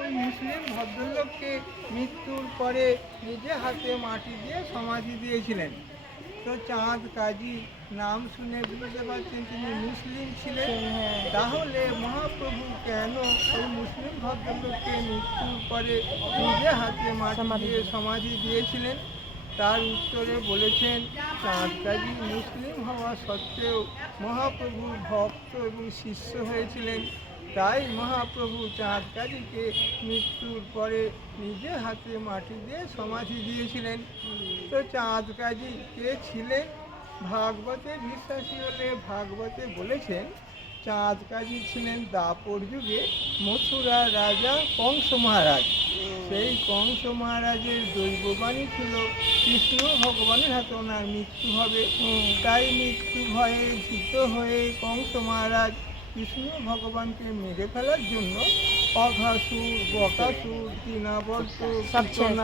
ওই মুসলিম ভদ্রলোককে মৃত্যুর পরে নিজে হাতে মাটি দিয়ে সমাধি দিয়েছিলেন। তো চাঁদ কাজী নাম শুনে বুঝতে পারছেন তিনি মুসলিম ছিলেন। হ্যাঁ। তাহলে মহাপ্রভু কেন ওই মুসলিম ভদ্রলোককে মৃত্যুর পরে নিজে হাতে মাটি দিয়ে সমাধি দিয়েছিলেন? তার উত্তরে বলেছেন চাঁদ কাজী মুসলিম হওয়া সত্ত্বেও মহাপ্রভুর ভক্ত এবং শিষ্য হয়েছিলেন। তাই মহাপ্রভু চাঁদ কাজীকে মৃত্যুর পরে নিজে হাতে মাটি দিয়ে সমাধি দিয়েছিলেন। তো চাঁদ কাজী কে ছিলেন? ভাগবতে বিশ্বাসী হলে ভাগবতে বলেছেন, চাঁদ কাজী ছিলেন দাপর যুগে মথুরা রাজা কংস মহারাজ। সেই কংস মহারাজের দৈববাণী ছিল, কৃষ্ণ ভগবানের হাতে ওনার মৃত্যু হবে। তাই মৃত্যু ভয়ে ভীত হয়ে কংস মহারাজ কৃষ্ণ ভগবানকে মেরে ফেলার জন্য অঘাসুর বকাসুর পুতনা দিল।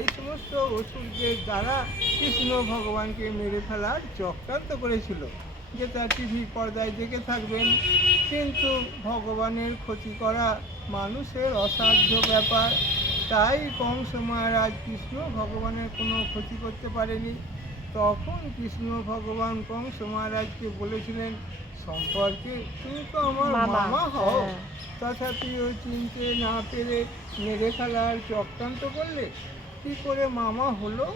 এই সমস্ত অসুরদের দ্বারা কৃষ্ণ ভগবানকে মেরে ফেলার চক্রান্ত করেছিল যে তার টিভি পর্দায় দেখে থাকবেন। কিন্তু ভগবানের ক্ষতি করা মানুষের অসাধ্য ব্যাপার। তাই কম কংস মহারাজ কৃষ্ণ ভগবানের কোনো ক্ষতি করতে পারেনি। তখন কৃষ্ণ ভগবান কংস মহারাজকে বলেছিলেন সম্পর্কে তুমি তো আমার মামা, হও। হ্যাঁ। তথাপিও চিনতে না পেরে মেরে ফেলার চক্রান্ত করলে। কি করে মামা হলো?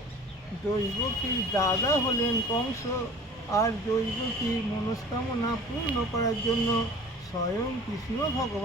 দৈবকীর দাদা হলেন কংস। আর দৈবকীর মনস্কামনা পূর্ণ করার জন্য স্বয়ং কৃষ্ণ ভগবান